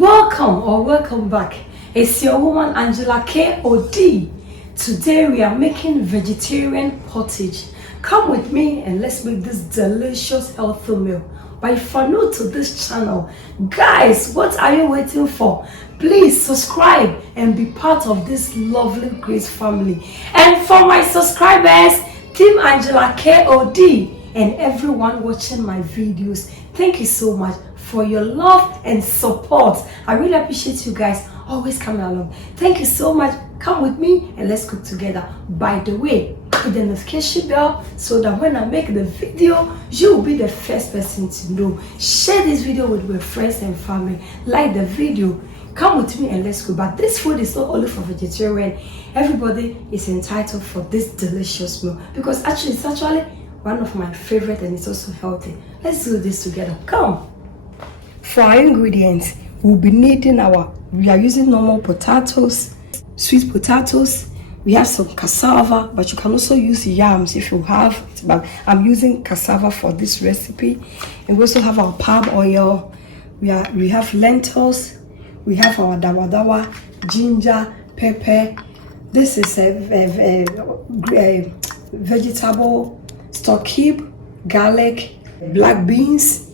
Welcome back. It's your woman Angela KOD. Today we are making vegetarian pottage. Come with me and let's make this delicious healthy meal. But if you're new to this channel, guys, what are you waiting for? Please subscribe and be part of this lovely great family. And for my subscribers, Team Angela KOD, and everyone watching my videos, thank you so much for your love and support. I really appreciate you guys always coming along. Thank you so much. Come with me and let's cook together. By the way, hit the notification bell so that when I make the video, you will be the first person to know. Share this video with your friends and family. Like the video. Come with me and let's go. But this food is not only for vegetarian. Everybody is entitled for this delicious meal because actually it's actually one of my favorite and it's also healthy. Let's do this together. Come. For our ingredients, we'll be needing we are using normal potatoes, sweet potatoes. We have some cassava, but you can also use yams if you have it. But I'm using cassava for this recipe. And we also have our palm oil. We have lentils. We have our Dawadawa, ginger, pepper. This is a vegetable stock cube, garlic, black beans,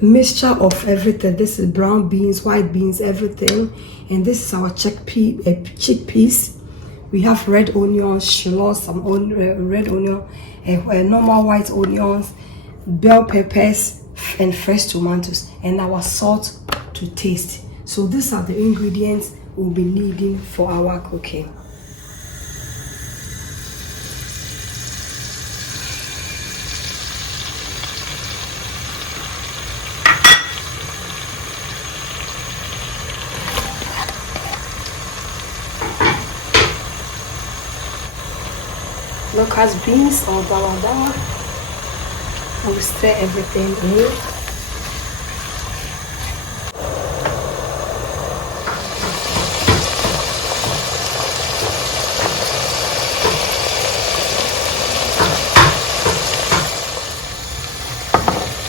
mixture of everything. This is brown beans, white beans, everything. And this is our chickpeas. We have red onions, shallot, some red onion, normal white onions, bell peppers, and fresh tomatoes, and our salt to taste. So these are the ingredients we'll be needing for our cooking. Locust beans or Dawadawa. I will stir everything in.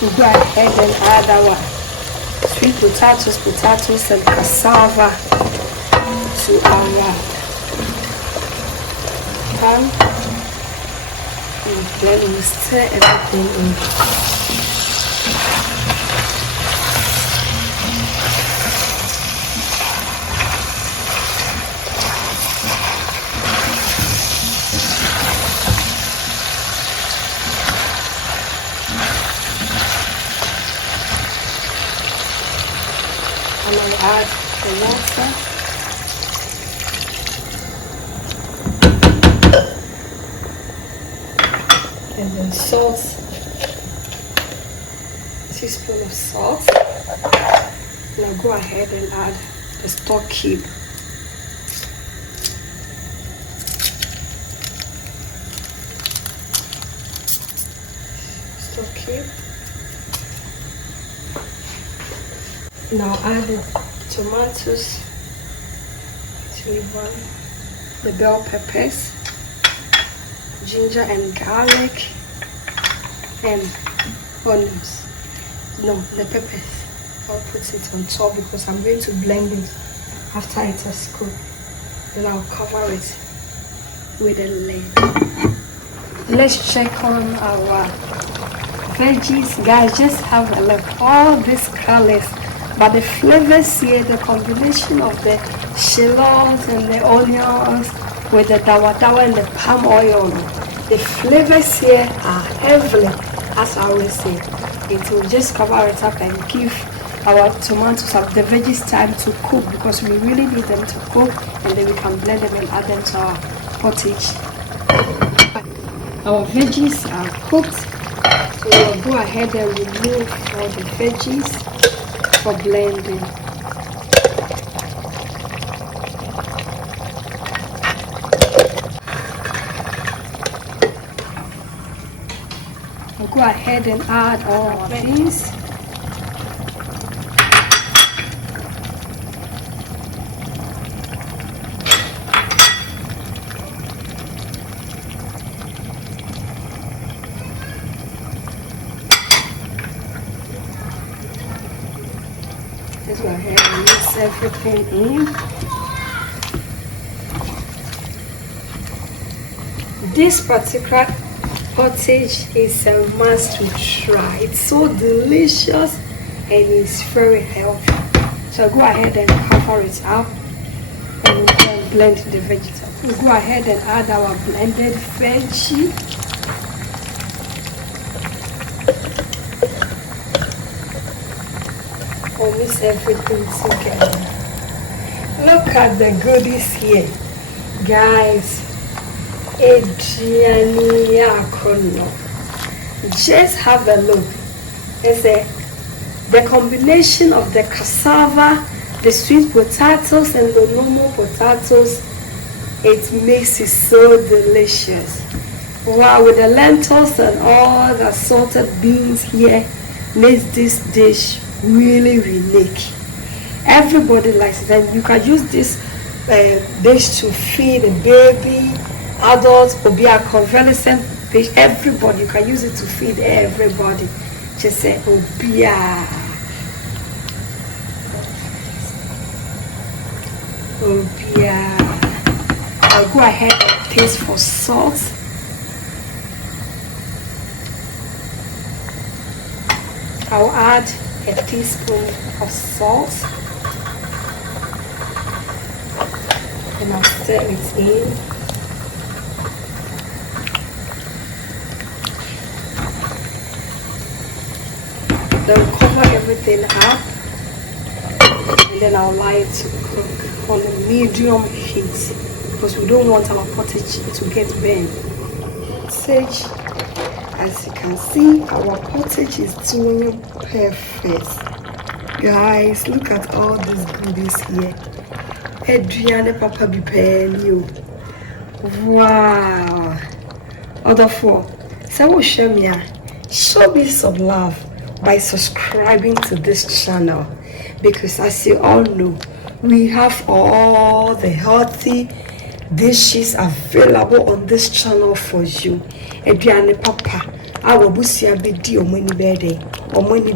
We'll go ahead and add our sweet potatoes and cassava to our pan. And then we stir everything in. And I'll add the water. And then salt, teaspoon of salt. Now go ahead and add the stock cube. Stock cube. Now add the tomatoes, the bell peppers, ginger and garlic, and onions. No, the peppers. I'll put it on top because I'm going to blend it after it has cooked. Then I'll cover it with a lid. Let's check on our veggies. Guys, just have a look. All these colors, but the flavors here, the combination of the shallots and the onions with the Dawadawa and the palm oil. The flavors here are heavily, as I always say. It will just cover it up and give our tomatoes, the veggies, time to cook because we really need them to cook, and then we can blend them and add them to our pottage. Our veggies are cooked, so we'll go ahead and remove all the veggies for blending. We'll go ahead and add all our beans. Let's go ahead and mix mix everything in. This particular pottage is a must to try. It's so delicious and it's very healthy. So go ahead and cover it up and then blend the vegetables. We'll go ahead and add our blended veggie. We'll mix everything together. Look at the goodies here, guys. Just have a look. The combination of the cassava, the sweet potatoes, and the normal potatoes, it makes it so delicious. Wow, with the lentils and all the salted beans here, makes this dish really unique. Everybody likes it, and you can use this dish to feed a baby, adults, or be a convalescent patient. Everybody, you can use it to feed everybody. Just say obia. I'll go ahead and taste for salt. I'll add a teaspoon of salt and I'll stir it in. Then cover everything up and then I'll allow it to cook on a medium heat because we don't want our pottage to get burned. Pottage, as you can see, our pottage is doing perfect. Guys, look at all these goodies here. Adriana Papa be paying you. Wow. Other four. So show me some love by subscribing to this channel, because as you all know, we have all the healthy dishes available on this channel for you. Adriana Papa, our busia be di omani bede, omani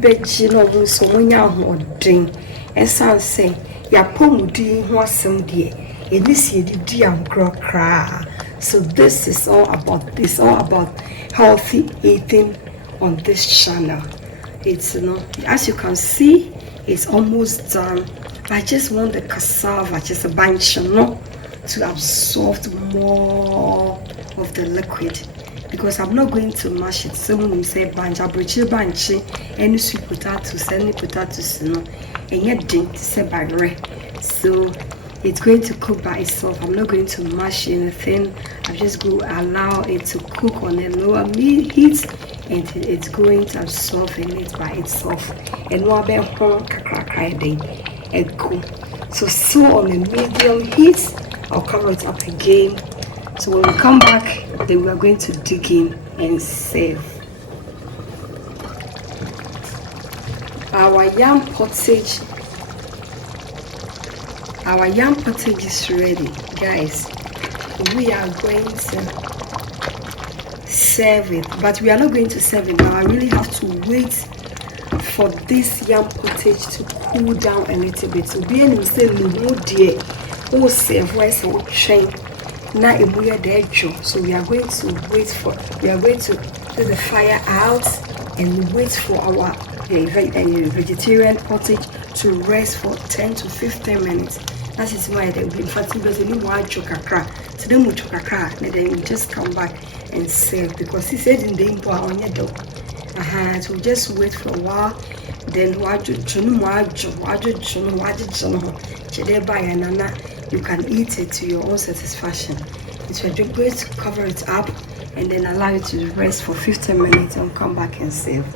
beji no so munya hodin. And some say, ya pomudi ho asem de, enisi di am kra. So this is all about healthy eating on this channel. It's as you can see, it's almost done. I just want the cassava, just a bunch, to absorb more of the liquid, because I'm not going to mash it. Someone will say bunch, any sweet potatoes, any potatoes, and yet didn't say by. So it's going to cook by itself. I'm not going to mash anything. I'm just going to allow it to cook on a lower heat, and it's going to absorb in it by itself. And no other and cool. So on a medium heat, I'll cover it up again. So when we come back, then we are going to dig in and serve. Our yam pottage is ready, guys. We are going to serve it, but we are not going to serve it now. I really have to wait for this yam pottage to cool down a little bit. So be any say no dear, oh serve rice or train. Now we are there, so we are going to put the fire out and wait for our vegetarian pottage to rest for 10 to 15 minutes. That is why they will be fatty, but any more chokakra. So then we chokakra, and then we just come back and serve, because he said in the import on your door. So we just wait for a while. Then you can eat it to your own satisfaction. It's a great to cover it up and then allow it to rest for 15 minutes and come back and serve.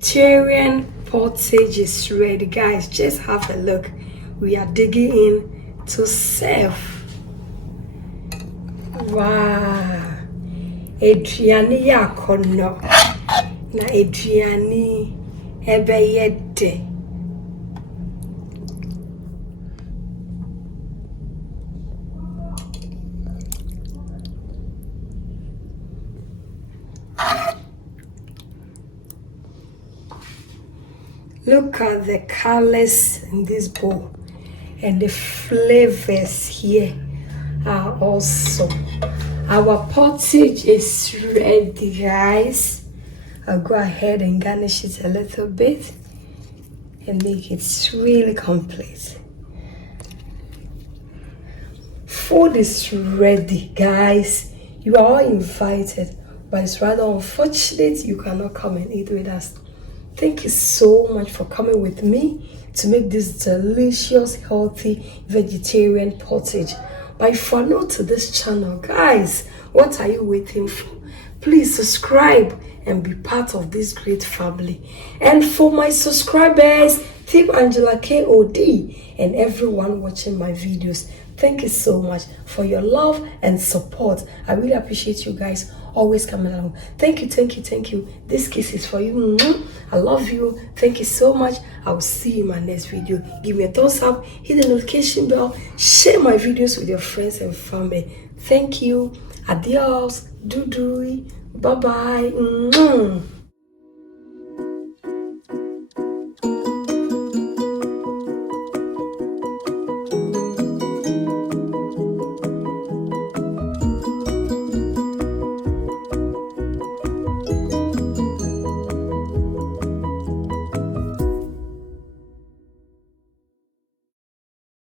Vegetarian pottage is ready, guys. Just have a look. We are digging in to serve. Wow. Adriani yakono. Na Adriani ebeyede. Look at the colors in this bowl, and the flavors here are awesome. Our pottage is ready, guys. I'll go ahead and garnish it a little bit and make it really complete. Food is ready, guys. You are all invited, but it's rather unfortunate you cannot come and eat with us. Thank you so much for coming with me to make this delicious, healthy vegetarian pottage. But if you're new to this channel, guys, what are you waiting for? Please subscribe and be part of this great family. And for my subscribers, Team Angela KOD, and everyone watching my videos, thank you so much for your love and support. I really appreciate you guys always coming along. Thank you, thank you, thank you. This kiss is for you. I love you. Thank you so much. I will see you in my next video. Give me a thumbs up, hit the notification bell, share my videos with your friends and family. Thank you. Adios. Bye bye.